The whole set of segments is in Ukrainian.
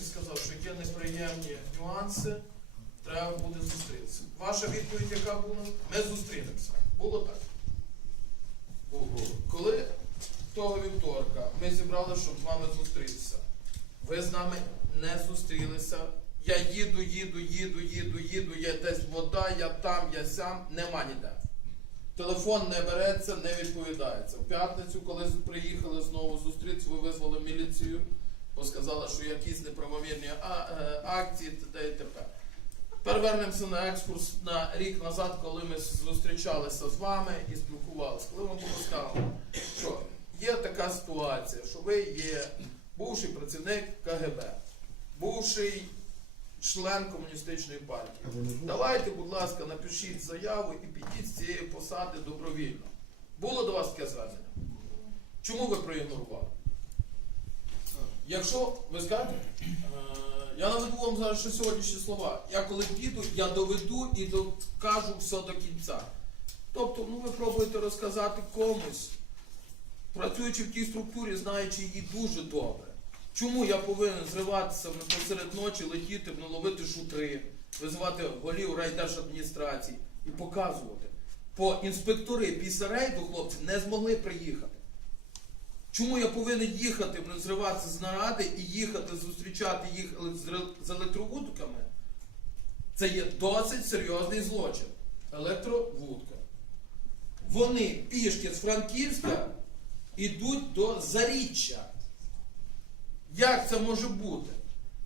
і сказав, що є неприємні нюанси, треба буде зустрітися. Ваша відповідь яка була? Ми зустрінемося. Було так? Було. Коли того вівторка ми зібрали, щоб з вами зустрітися, ви з нами не зустрілися. Я їду, їду, їду, їду, їду, є десь вода, я там, я сям, нема ніде. Телефон не береться, не відповідається. В п'ятницю, коли приїхали знову зустрітися, ви визвали міліцію, бо сказали, що якісь неправомірні е, акції т.д. і т.п. Тепер вернемося на екскурс на рік назад, коли ми зустрічалися з вами і спілкувалися. Коли вам було сказано, що є така ситуація, що ви є бувший працівник КГБ, бувший член комуністичної партії. Давайте, будь ласка, напишіть заяву і підіть з цієї посади добровільно. Було до вас таке звернення? Чому ви проігнорували? Якщо ви скажете, е, я наведу вам зараз ще сьогоднішні слова. Я коли піду, я доведу і докажу все до кінця. Тобто, ну ви пробуєте розказати комусь, працюючи в тій структурі, знаючи її дуже добре. Чому я повинен зриватися посеред ночі, летіти, ну, ловити шутри, визивати голів райдержадміністрацій і показувати? По інспектори після рейду хлопці не змогли приїхати. Чому я повинен їхати, блин, зриватися з наради і їхати зустрічати їх з електровудками? Це є досить серйозний злочин. Електровудка. Вони пішки з Франківська йдуть до Заріччя. Як це може бути?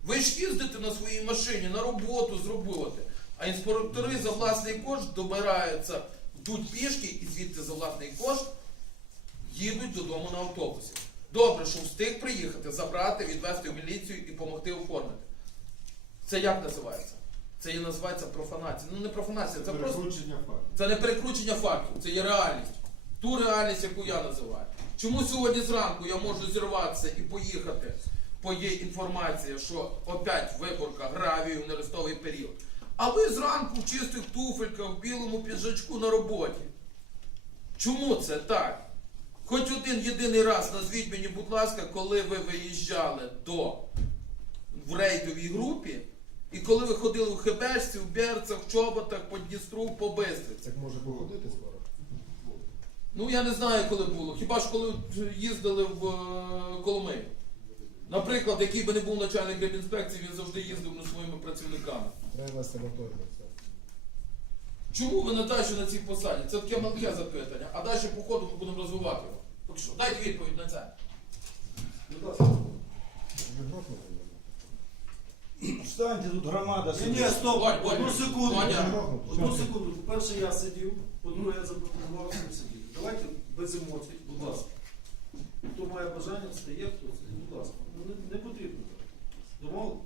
Ви ж їздите на своїй машині на роботу зробити, а інспектори за власний кошт добираються, йдуть пішки і звідти за власний кошт їдуть додому на автобусі. Добре, що встиг приїхати, забрати, відвезти в міліцію і допомогти оформити. Це як називається? Це і називається профанація. Ну не профанація, це просто Перекручення фактів. це не перекручення фактів, це є реальність. Ту реальність, яку я називаю. Чому сьогодні зранку я можу зірватися і поїхати, бо є інформація, що опять виборка гравію в нерестовий період. А ви зранку в чистих туфельках, в білому піджачку на роботі. Чому це так? Хоч один єдиний раз назвіть мені, будь ласка, коли ви виїжджали до в рейдовій групі, і коли ви ходили в хебешці, в берцях, в чоботах, по Дністру, по Бистриці. Так може походити скоро? Ну я не знаю, коли було. Хіба ж коли їздили в е, Коломию. Наприклад, який би не був начальник інспекції, він завжди їздив на своїми працівниками. Треба моторно. Чому ви не далі на цій посаді? Це таке малке запитання. А далі по ходу ми будемо розвивати його. Так що, дайте відповідь на це. Будь ласка. Ви? Встаньте, тут громада Ні, сидить. ні, стоп, Вань, одну секунду. Ваня. Одну секунду. По-перше, я сидів, по-друге, я запропонував всім сидіти. Давайте без емоцій, будь ласка. Хто має бажання, встає, хто будь ласка. Ну, не, не потрібно. Домовились?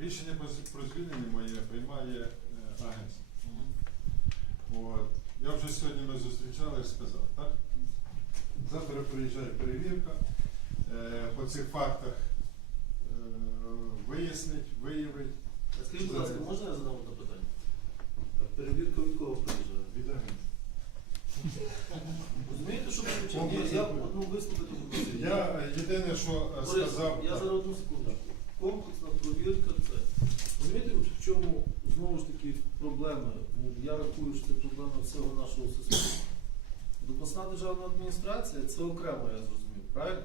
Рішення про, звільнення моє приймає е, агентство. От. Я вже сьогодні ми зустрічалися, сказав, так? Завтра приїжджає перевірка. Е, по цих фактах е, вияснить, виявить А Скажіть, будь ласка, можна я задам одне питання? А Перевірка від кого приїжджає? від агентства. Розумієте, що приїжджає? Я, одну вислухати. Я е, єдине, що е, Борис, сказав. Я так. зараз одну секунду. Комплексна провірка це. Розумієте, в чому знову ж таки проблема? Ну, Я рахую, що це проблема всього нашого суспільства. Обласна державна адміністрація це окремо, я зрозумів, правильно?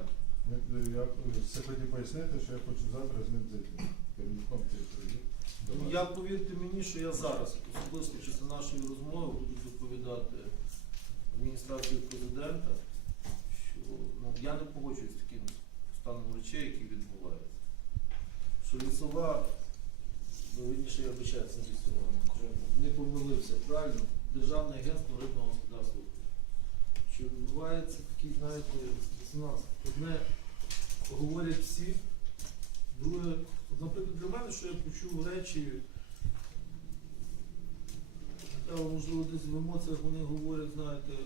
Ми- е, Я е, хотів пояснити, що я хочу завтра з ним зайти. Керівником цієї перевірки. до Ну, я повірте мені, що я зараз, особисто після нашої розмови, буду доповідати адміністрації президента, що ну, я не погоджуюсь з таким станом речей, які відбуваються. Що лісова, ну вірніше я вибачаюся, не лісова, не помилився, правильно, Державне агентство рибного господарства. Що відбувається такий, знаєте, диссонанс. Одне говорять всі, друге, наприклад, для мене, що я почув речі, можливо, десь в емоціях вони говорять, знаєте, е,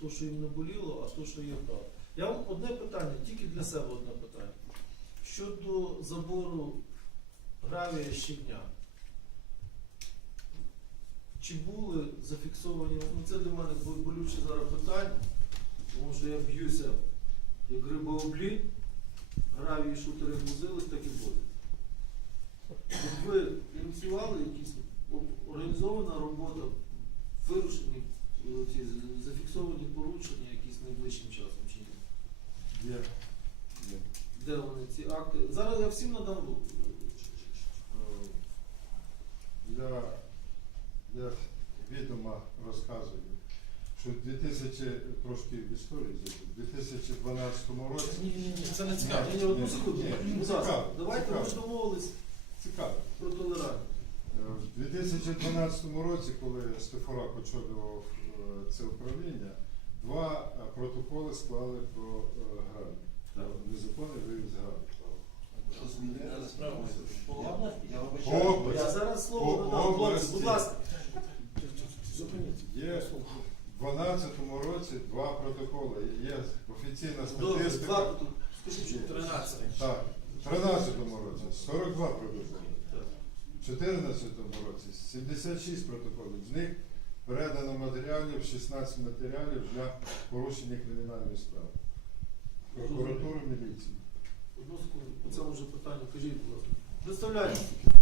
то, що їм не боліло, а то, що є правда. Я вам одне питання, тільки для себе одне. Щодо забору гравія щебня. Чи були зафіксовані, ну це для мене болюче зараз питання, тому що я б'юся як риба гравії шутери грузились, так і буде. От ви ініціювали якісь о- організована робота, вирушені е, ці з- зафіксовані порушення якісь найближчим часом чи ні? Є. Де вони ці акти? Зараз я всім надам е, Для, для відома розказую, що в 2000, трошки в історії зайду, в 2012 році Ні, ні, ні, це не цікаво. Ні, ні, одну секунду. ні, Будь цікаво, давайте ми цікаво. ж домовились цікаво. про толерантність. Е, В 2012 році, коли Стефорак очолював е, це управління, два е, протоколи склали про е. Так. Незаконний вивіз грабі. По області? По Я області. зараз слово По надам, хлопці, області. будь ласка. Є в 2012 році два протоколи. Є офіційна Добре, статистика. два. Скажіть, що 13. Так, в 2013 році 42 протоколи. В 2014 році 76 протоколів. З них передано матеріалів, 16 матеріалів для порушення кримінальної справи. Прокуратуру, міліцію. Одну секунду, по цьому вже питанню, кажіть, будь ласка. Представляєте?